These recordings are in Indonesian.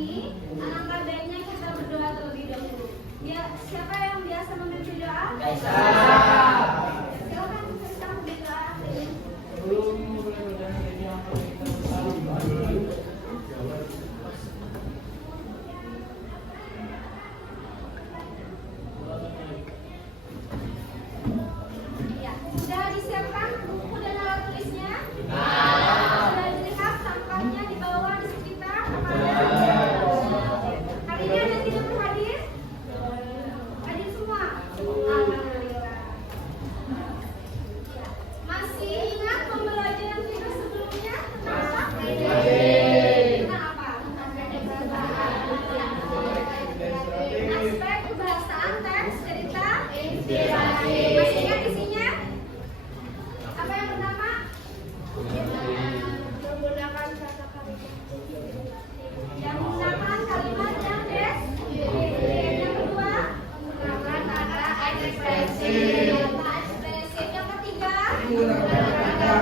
ini, alangkah baiknya kita berdoa terlebih dahulu. Ya, siapa yang biasa memimpin doa? Silakan kita berdoa. Ya, sudah disiapkan buku dan alat tulisnya? Sudah dilihat sampahnya di bawah di sekitar? Hari ini ada tidak berhadir? Hadir semua? Alhamdulillah. Ya. Masih ingat pembelajaran kita sebelumnya tentang apa? Tentang apa? Aspek kebahasaan, teks, cerita, inspirasi. Masih ingat isinya? Apa yang pertama? Menggunakan kata-kata. Yang menggunakan kalimat yang deskriptif. Yang kedua, menggunakan kata ekspresif. Kata ekspresif. Yang ketiga, menggunakan kata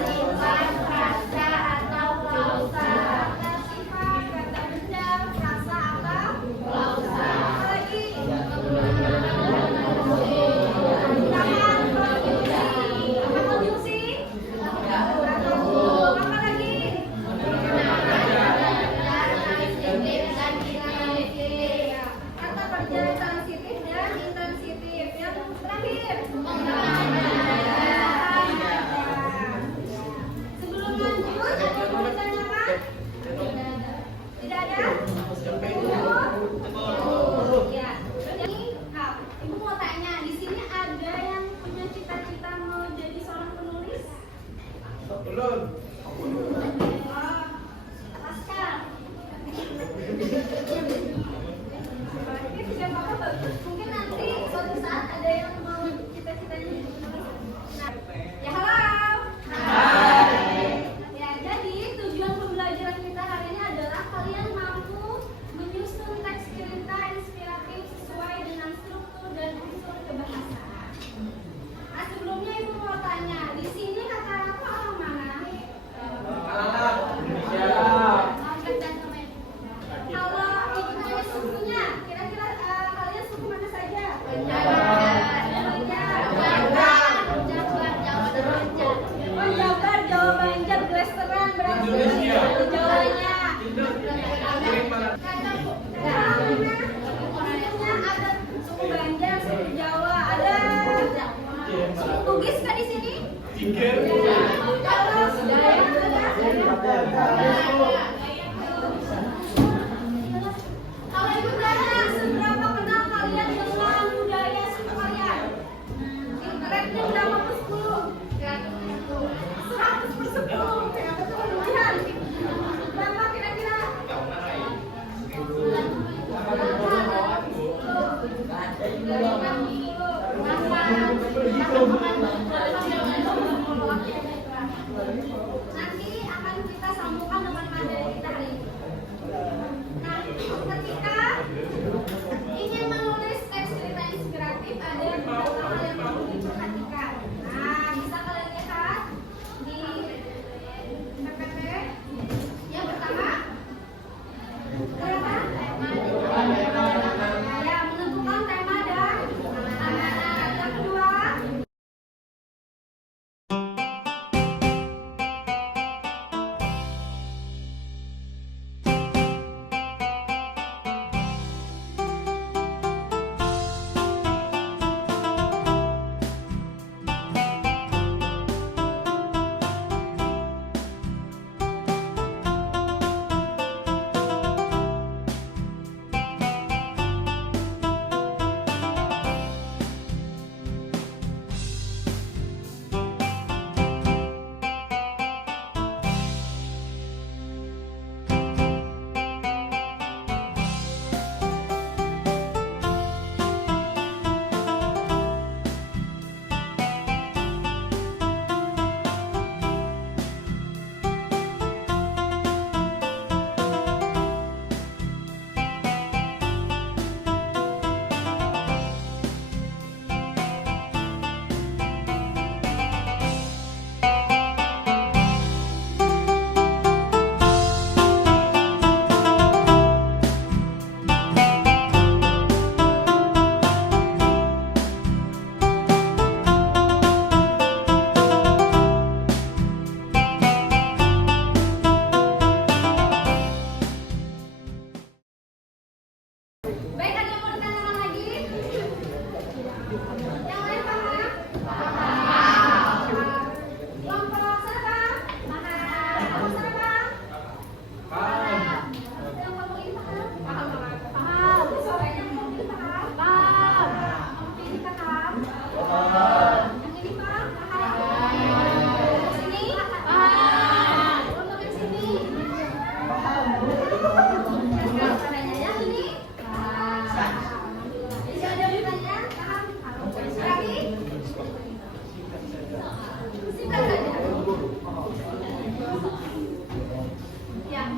sifat, frasa atau klausa. Kata sifat, kata benda, frasa atau klausa. Apa lagi? Menggunakan konjungsi. Apa konjungsi? Apa lagi? Kata perjalanan transitif dan intransitif. Yang terakhir, sebelum lanjut, ada yang mau ditanyakan? Tidak ada? Ya. Jadi, Ibu mau tanya, di sini ada yang punya cita-cita mau jadi seorang penulis? Belum. Pascal. Ini tidak apa-apa, bagus. Mungkin nanti suatu saat ada yang mau cita-citanya jadi penulis. Nah, ya halo. Ya, jadi tujuan pembelajaran kita hari ini adalah kalian mampu menyusun teks cerita inspiratif sesuai dengan struktur dan unsur kebahasaan. Nah, sebelumnya Ibu mau tanya, di sini kata apa orang mana? Anak Indonesia. Kalau Ibu tanya sukunya, kira-kira kalian suku mana saja? Oh, Jabar, Jawa Banjar, Blasteran, berarti Indonesia. Jawanya. Piring mana? Sukunya ada suku Banjar, suku Jawa, ada suku Bugis nggak di sini? Tiga. Kalau suku Kalau Ibu tanya, seberapa kenal kalian dengan budaya suku kalian? Rate-nya berapa per 10? 100 per 10. Ternyata itu lumayan. Berapa kira-kira? Nanti akan kita sambungkan dengan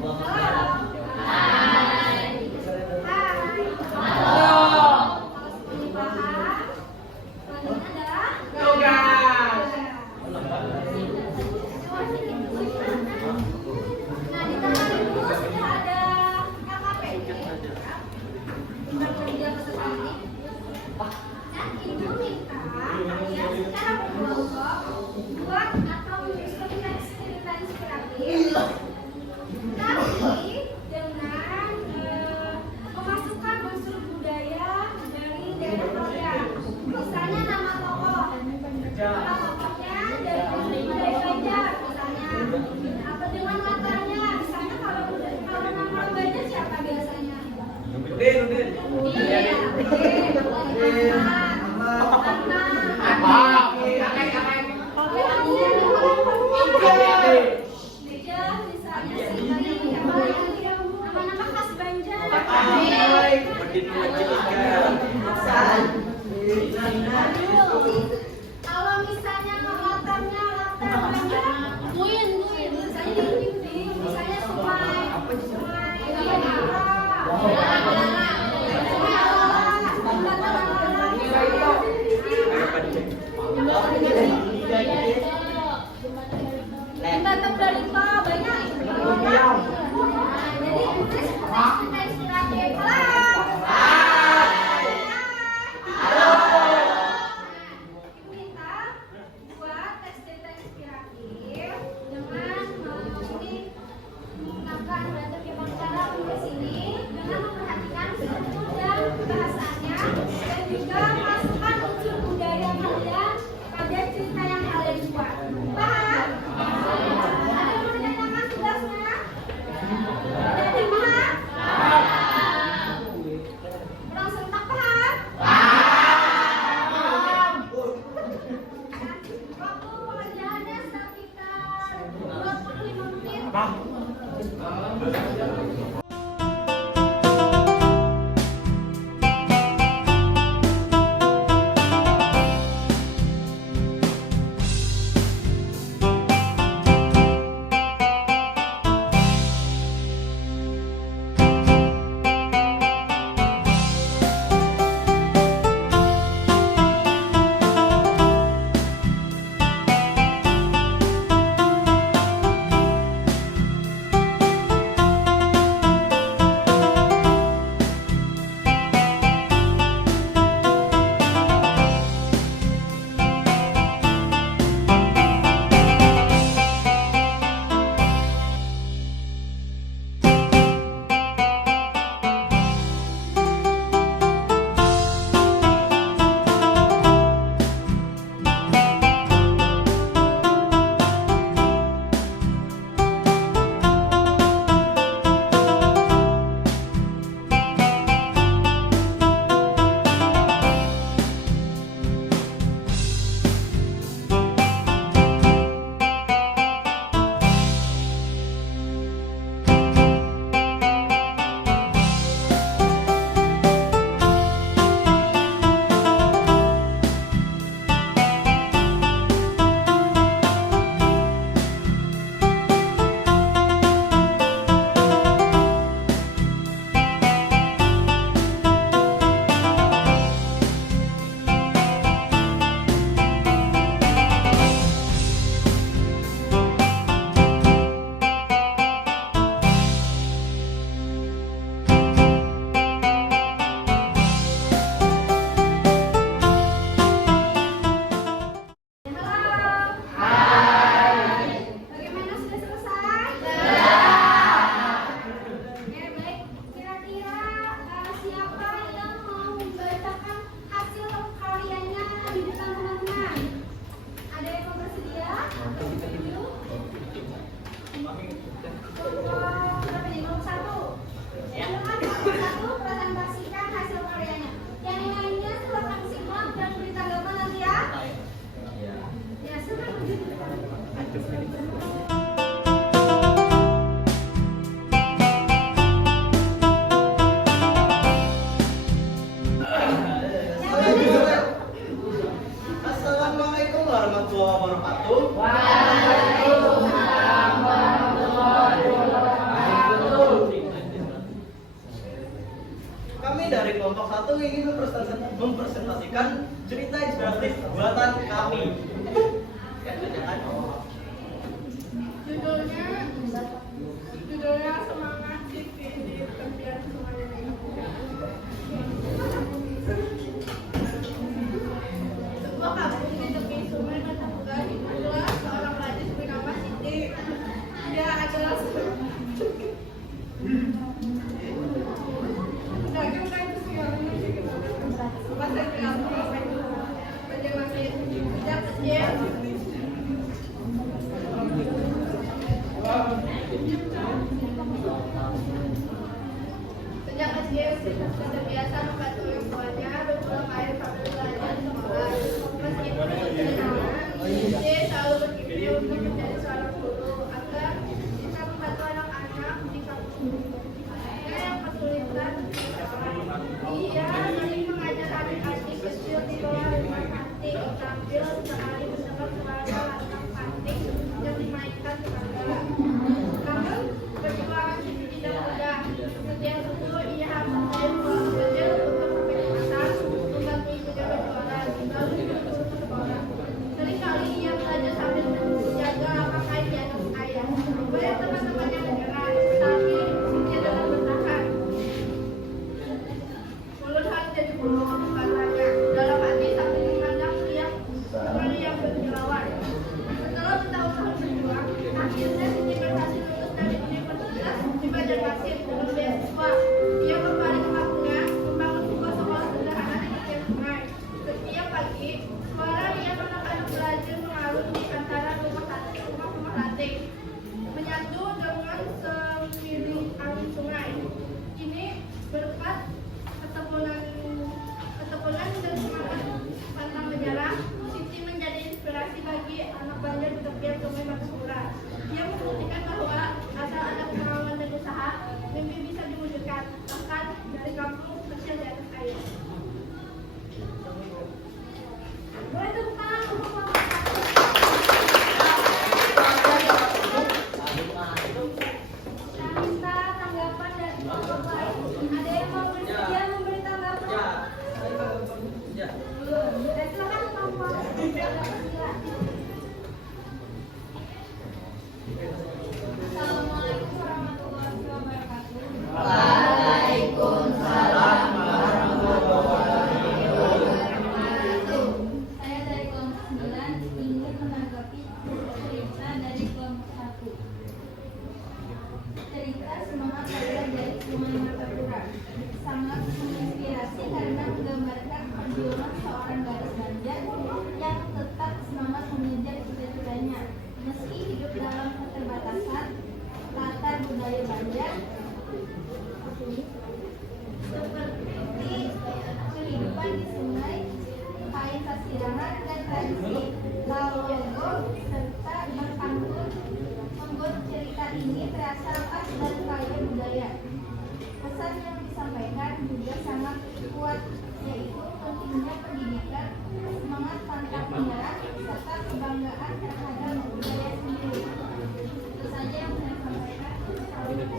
Hai. Halo. Kalau semuanya paham, selanjutnya adalah Tugas. Nah, di tangan ibu sudah ada LKPD. Tinggal kerja peserta didik. Dan ibu minta kalian secara berkelompok buat atau menyusun teks cerita inspiratif. Tapi dengan memasukkan unsur budaya dari daerah kalian. Misalnya nama tokoh. Nama tokohnya dari budaya Banjar misalnya. Atau dengan latarnya. Misalnya kalau nama Banjar siapa biasanya? Udin, Udin. Iya, nama-nama khas Banjar. Kalau misalnya latarnya latar Banjar, Buin. Misalnya misalnya Jembatan Berlipa banyak. Jadi kita inspiratif minta buat tes cerita inspiratif dengan menggunakan berbagai cara menulis ini dengan memperhatikan struktur dan bahasanya dan juga masukkan unsur budaya kalian pada cerita yang kalian buat. Paham? Ada yang mau ditanyakan tugasnya? Ada yang paham? Kurang serentak paham? Waktu pengerjaannya sekitar 25 menit. Sejak kecil, Sita terbiasa membantu orang tuanya berpulang air sambil belajar di sekolah. Meskipun sederhana, dia selalu bermimpi untuk menjadi seorang guru agar bisa membantu anak-anak di kampung yang kesulitan sekolah. Dia sering mengajar adik-adik kecil di bawah 5 panting sambil sekali mendengar suara lantang panting yang dimainkan tetangga. Namun, perjuangan ini tidak mudah. Setiap subuh ia harus mencari uang kecil untuk sampai ke pasar, membantu ibunya berjualan, lalu disuruh ke sekolah. Seringkali ia belajar sambil menjaga langkah kain di atas air. Banyak teman-teman yang menyerah, tapi dia tetap bertahan. Mulut harus jadi bulu katanya. Dalam hati sambil memandang dia seperti yang berkilauan. Setelah bertahun-tahun berjuang, akhirnya Siti berhasil lulus dari universitas di Banjarmasin dengan beasiswa. Dia kembali ke kampungnya, membangun sebuah sekolah sederhana di pinggir sungai. Setiap pagi, suara dia anak-anak belajar mengalun di antara rumah-rumah ranting, menyatu dengan semiring angin sungai. Ini berkat ketekunan dan semangat pantang menyerah, Siti menjadi inspirasi bagi anak Banjar di tepian sungai Martapura. Dia membuktikan bahwa asal ada kemauan dan usaha, mimpi bisa diwujudkan, bahkan dari kampung kecil di atas air. Boleh tepuk tangan untuk Mama Saya minta tanggapan dari kelompok lain. Ada yang mau bersedia memberi tanggapan? Silakan kelompok. Assalamualaikum warahmatullahi wabarakatuh. Waalaikumsalam warahmatullahi wabarakatuh. Saya dari kelompok 9 ingin menanggapi cerita dari kelompok 1. Cerita semangat belajar dari Sungai Martapura sangat menginspirasi karena menggambarkan perjuangan seorang gadis Banjar yang tetap semangat mengejar cita-citanya meski hidup dalam keterbatasan. Latar budaya Banjar seperti kehidupan di sungai, kain sasirangan dan tradisi Lawologo serta berpantun membuat cerita ini terasa lepas dan kaya budaya. Pesan yang disampaikan juga sangat kuat, yaitu pentingnya pendidikan, semangat pantang menyerah, serta kebanggaan terhadap budaya sendiri. Itu saja yang saya sampaikan. Terima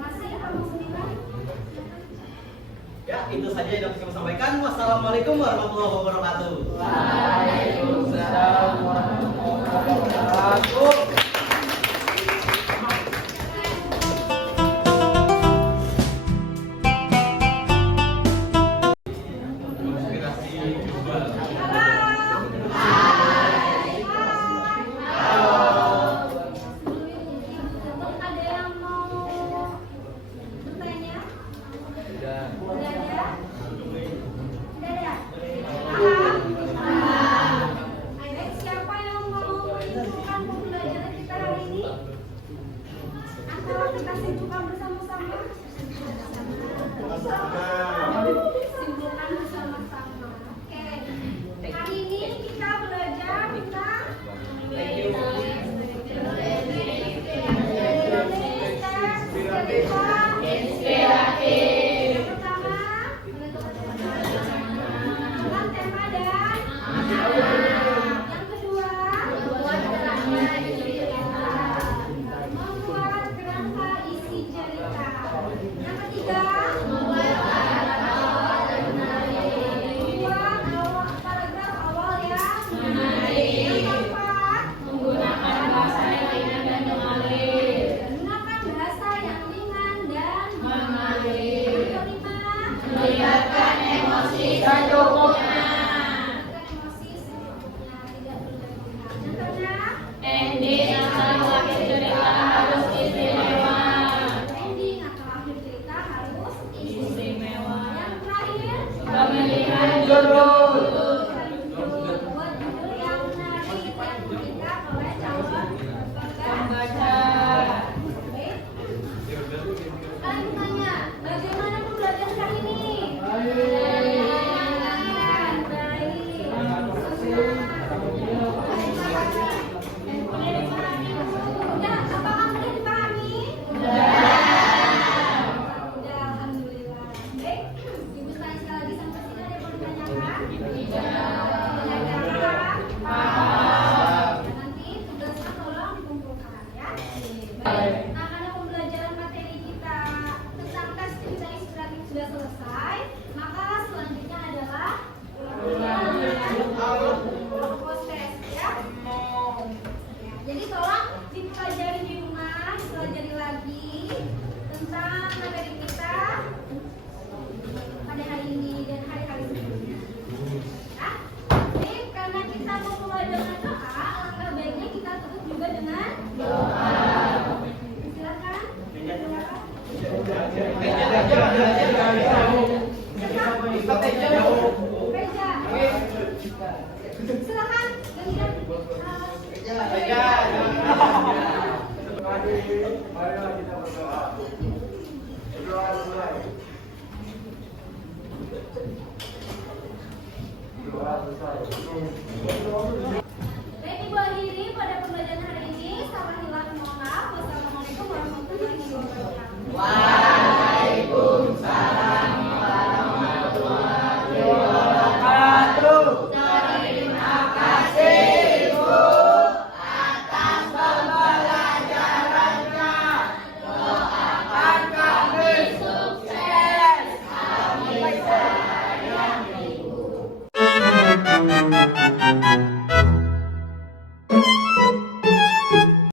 kasih Kamu Muslimah. Ya, itu saja yang dapat kami sampaikan. Wassalamualaikum warahmatullahi wabarakatuh. Waalaikumsalam warahmatullahi wabarakatuh. Ada yang mau bertanya? Tidak ada? Baik, siapa yang mau menyimpulkan pembelajaran kita hari ini? Atau kita simpulkan bersama-sama? Simpulkan bersama-sama. Oke. Hari ini kita belajar tentang inspiratif. Pertama, menentukan tema dan yang kedua, membuat kerangka isi Jadi tolong dipelajari di rumah, dipelajari lagi tentang materi kita pada hari ini dan hari-hari sebelumnya. Nah, jadi karena kita mau mulai dengan doa, alangkah baiknya kita tutup juga dengan doa. Silakan. Silakan. Marilah kita berdoa. Berdoa mulai. Doa selesai.